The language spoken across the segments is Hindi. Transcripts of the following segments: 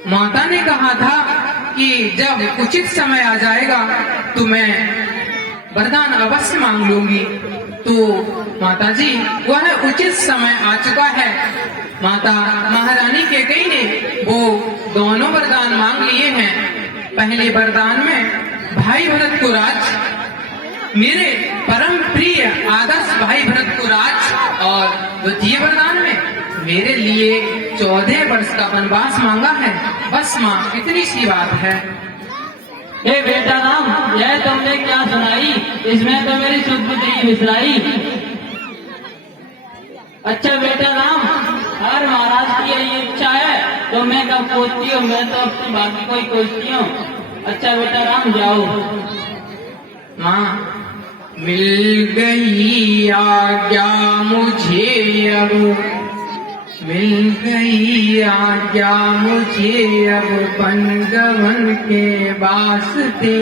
माता ने कहा था कि जब उचित समय आ जाएगा तो मैं वरदान अवश्य मांग लूंगी। तो माता जी वह उचित समय आ चुका है। माता महारानी केकई ने वो दोनों वरदान मांग लिए हैं। पहले वरदान में भाई भरत को राज, मेरे परम प्रिय आदर्श भाई भरत को राज, और द्वितीय वरदान में मेरे लिए 14 वर्ष का वनवास मांगा है। बस माँ इतनी सी बात है। हे बेटा राम, यह तुमने क्या सुनाई? इसमें तो मेरी शुद्ध बुद्धि विसराई। अच्छा बेटा राम, हर महाराज की यही इच्छा है तो मैं कब पूछती हूँ, मैं तो अपनी बाकी कोई पूछती हूँ। अच्छा बेटा राम जाओ। माँ मिल गई आज्ञा मुझे अब, मिल गई आज्ञा मुझे अब बनगवन के वास्ते,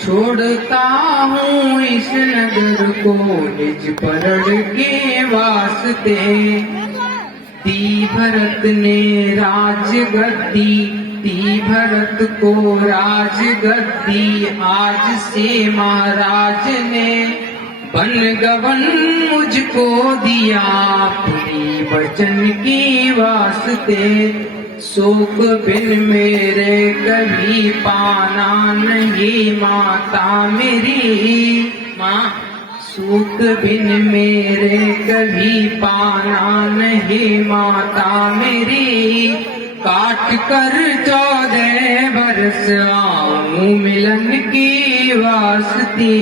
छोड़ता हूँ इस नगर को निज परण के वास्ते। दी भरत ने राजगद्दी, दी भरत को राजगद्दी, आज से महाराज ने बनगवन मुझको दिया अपनी वचन की वास्ते। शोक बिन मेरे कभी पाना नहीं माता मेरी, माँ सुख बिन मेरे कभी पाना नहीं माता मेरी। काट कर 14 वर्ष आऊं मिलन की वास्ते।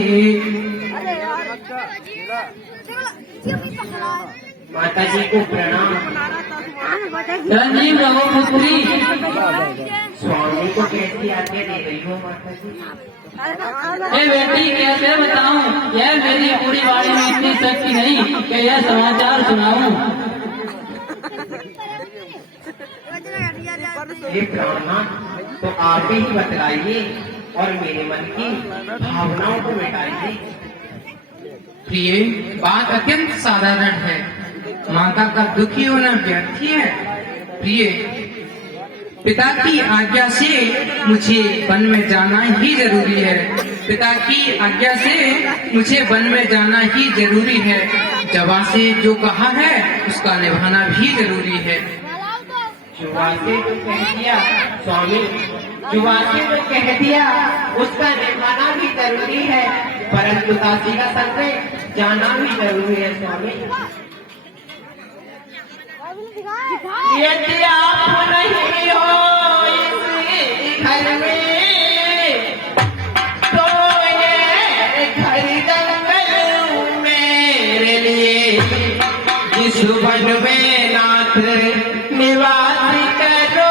माता जी को प्रणाम। रंजीव रहो पुत्री। स्वामी को कैसी आज्ञा दे रही हो माता जी? हे बेटी कैसे बताऊं, यह मेरी पूरी बाड़ी में इतनी शक्ति नहीं कि यह समाचार सुनाऊं। हे ब्राह्मण, तो आप ही बतलाइए और मेरे मन की भावनाओं को मिटाइए। प्रिय, बात अत्यंत साधारण है। माता का दुखी होना व्यर्थ ही है। प्रिय, पिता की आज्ञा से मुझे वन में जाना ही जरूरी है। पिता की आज्ञा से मुझे वन में जाना ही जरूरी है। जवा से जो कहा है उसका निभाना भी जरूरी है। जुआ से जो कह दिया स्वामी, जुआ से जो कह दिया उसका निभाना भी जरूरी है, परंतु दासी का संग में जाना भी जरूरी है स्वामी। यदि आप नहीं हो इस घर में तो ये घर जंगल मेरे लिए। जिस वन में नाथ निवास करो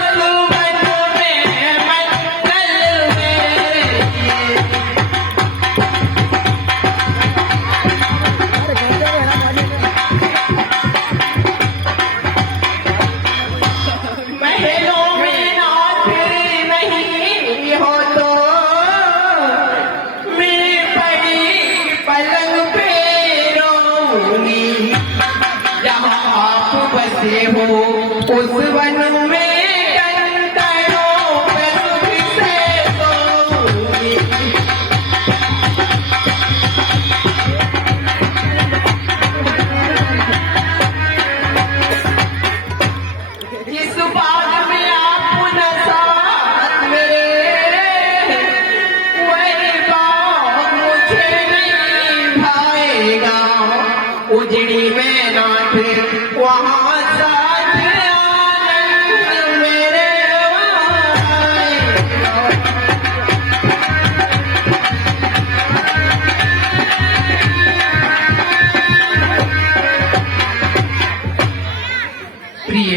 उस वन में मंगल मेरे लिए। महलों में नाथ नहीं हो तो मैं बड़ी पलंग पे रोऊंगी। जहाँ आप बसे हो उस वन में कंकड़ों पे सुख से सोऊंगी। जिस बाग में आप न साथ मेरे, वही बाग मुझे नहीं भाएगा। उजड़ी में नाथ वहाँ साथ आनंद मेरे आएगा। प्रिय,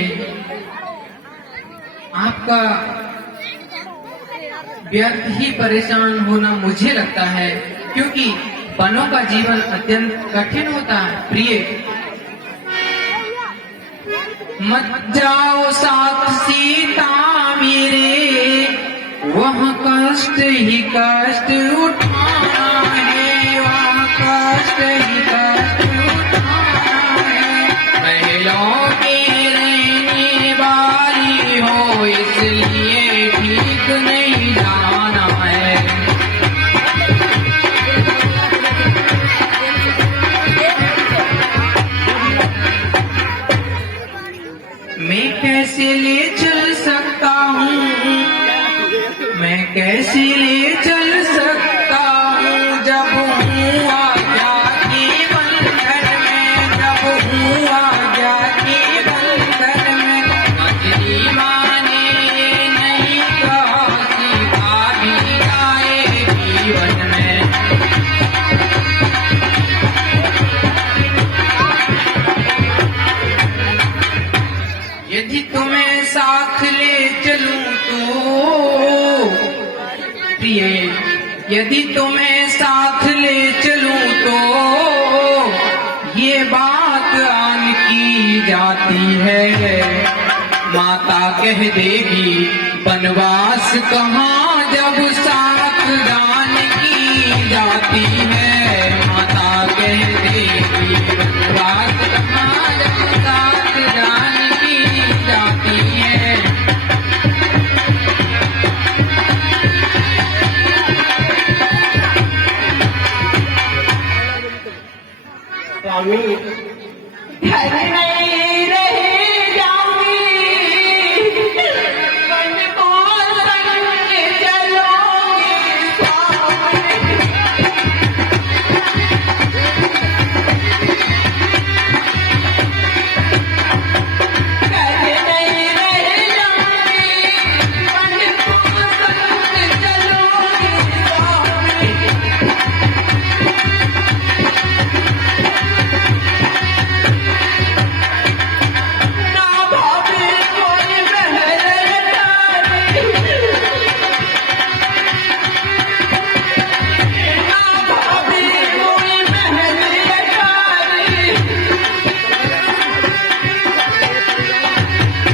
आपका व्यर्थ ही परेशान होना मुझे लगता है, क्योंकि वनों का जीवन अत्यंत कठिन होता है। प्रिय, मत जाओ साथ सीता मेरे, वह कष्ट ही कष्ट उठाना है, वह कष्ट ही कष्ट उठाना है। महलों के रहने वाली हो कैसे ले चल सकता हूँ, मैं कैसे ले चल सकता हूँ जब हूँ आज्ञा के बंधन में, जब हूँ आज्ञा के बंधन में। अंजलि माँ ने ये नहीं कहा सीखा भी जाए जीवन में। यदि तुम्हें साथ ले चलूं तो प्रिय, यदि तुम्हें साथ ले चलूं तो ये बात आन की जाती है। माता कह देगी वनवास कहाँ जब साथ जान की जाती है। माता कह देगी वनवास कहाँ जब साथ जान की जाती है। स्वामी घर नहीं रह जाऊंगी, मन को संग चलोगी स्वामी। घर नहीं रह जाऊंगी, मन को संग चलोगी स्वामी। ना भाभी कोई बहन अटारी, ना भाभी कोई बहन अटारी।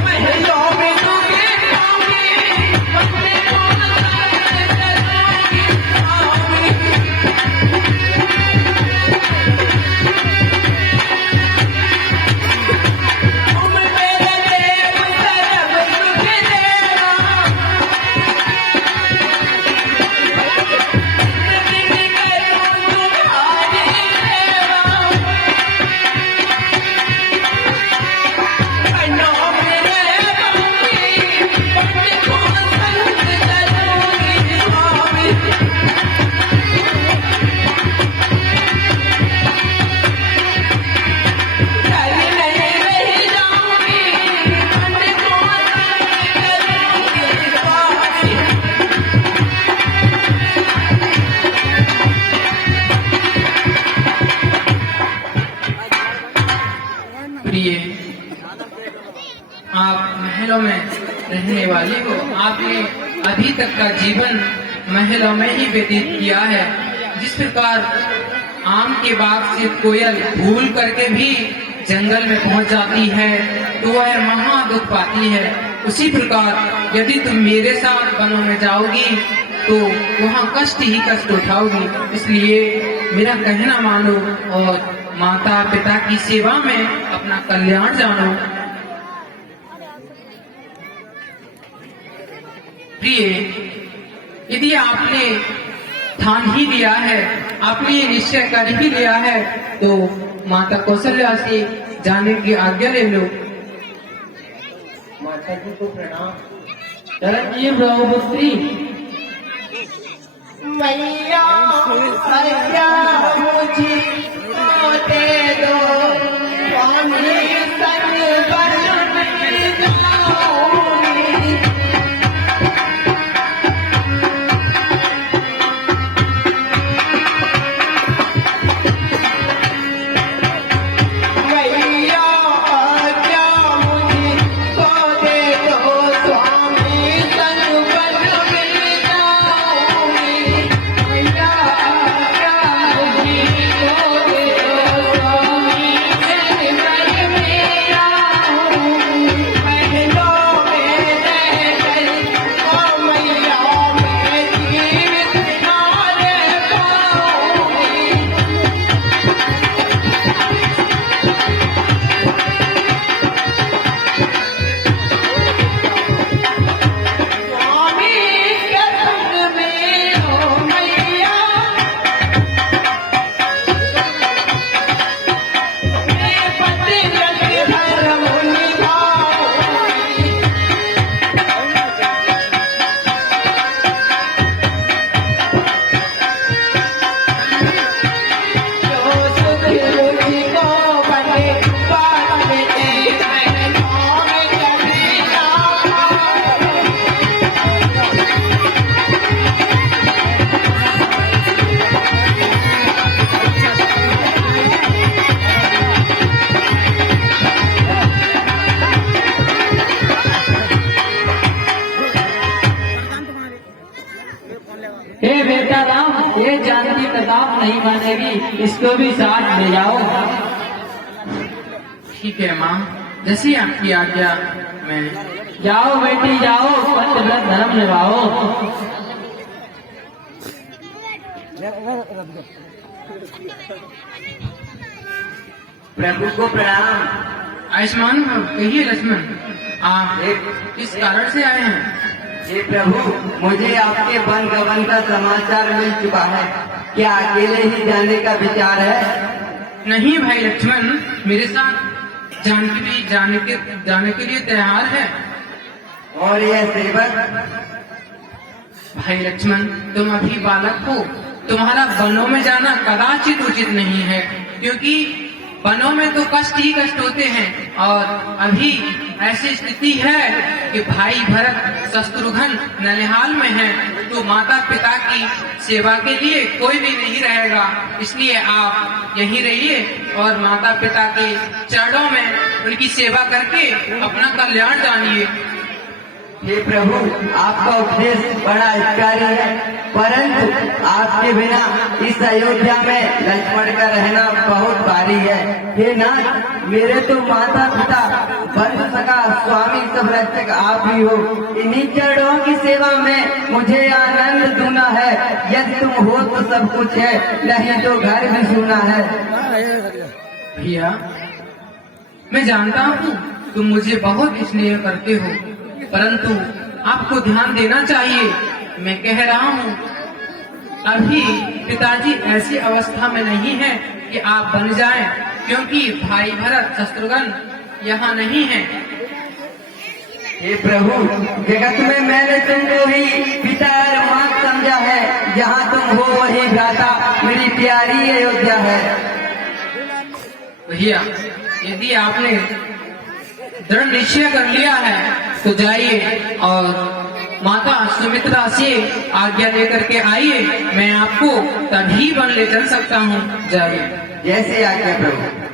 महलों में तुझे पाऊंगी, अपने को संग चलोगी स्वामी। तुम मेरे देव सर्व सुख देवा, जिंदगी करूं तुम्हारी सेवा। बनों में रहूंगी, अपने को संग चलूंगी स्वामी। घर नहीं रह जाऊंगी, मन को संग चलूंगी स्वामी। प्रिय, आप महलों में रहने वाली हो। आपने अभी तक का जीवन महलों में ही व्यतीत किया है। जिस प्रकार आम के बाग से कोयल भूल करके भी जंगल में पहुंच जाती है तो वह महा दुख पाती है, उसी प्रकार यदि तुम मेरे साथ वनों में जाओगी तो वहाँ कष्ट ही कष्ट उठाओगी। इसलिए मेरा कहना मानो और माता पिता की सेवा में अपना कल्याण जानो। प्रिय, यदि आपने ठान ही लिया है, आपने ये निश्चय कर ही लिया है तो माता कौशल्या से जाने की आज्ञा ले लो। माता जी को प्रणाम। तरक्की ब्रह्मपुत्री। मैया मैया मुझे तो दे दो स्वामी संग बन में जाऊंगी। मैया आज्ञा मुझे तो दे दो स्वामी संग बन में जाऊंगी। मैया आज्ञा मुझे तो दे दो स्वामी संग बन में जाऊंगी। प्रताप नहीं बनेगी, इसको भी साथ ले जाओ। ठीक है माँ, जैसी आपकी आज्ञा। मैं जाओ बेटी जाओ, पतिव्रत धर्म निभाओ। प्रभु को प्रणाम। आयुष्मान भव। कहिए लक्ष्मण, आप किस कारण से आए हैं? हे प्रभु, मुझे आपके वन गमन का समाचार मिल चुका है। क्या अकेले ही जाने का विचार है? नहीं भाई लक्ष्मण, मेरे साथ जानकी भी जाने के लिए तैयार है। और यह सेवक? भाई लक्ष्मण, तुम अभी बालक हो, तुम्हारा वनों में जाना कदाचित उचित नहीं है, क्योंकि वनों में तो कष्ट ही कष्ट होते हैं। और अभी ऐसी स्थिति है कि भाई भरत शत्रुघ्न ननिहाल में है, तो माता पिता की सेवा के लिए कोई भी नहीं रहेगा। इसलिए आप यहीं रहिए और माता पिता के चरणों में उनकी सेवा करके अपना कल्याण जानिए। हे प्रभु, आपका उपदेश बड़ा हितकारी है, परंतु आपके बिना इस अयोध्या में लक्ष्मण का रहना बहुत भारी है। हे नाथ, मेरे तो माता पिता वंश का स्वामी सब रक्षक आप ही हो। इन्हीं चरणों की सेवा में मुझे आनंद दूना है। यदि तुम हो तो सब कुछ है, नहीं तो घर भी सुना है। भैया, मैं जानता हूँ तुम मुझे बहुत स्नेह करते हो, परंतु आपको ध्यान देना चाहिए। मैं कह रहा हूँ, अभी पिताजी ऐसी अवस्था में नहीं है कि आप बन जाएं, क्योंकि भाई भरत शत्रुघ्न यहाँ नहीं है। हे प्रभु, जगत में मैंने तुमको ही पिता और माँ समझा है। जहाँ तुम हो वही भ्राता, मेरी प्यारी अयोध्या है। भैया, यदि आपने दृढ़ निश्चय कर लिया है तो जाइए और माता सुमित्रा से आज्ञा लेकर के आइए। मैं आपको तभी वन ले चल सकता हूँ। जाइए। जैसे आज्ञा प्रभु।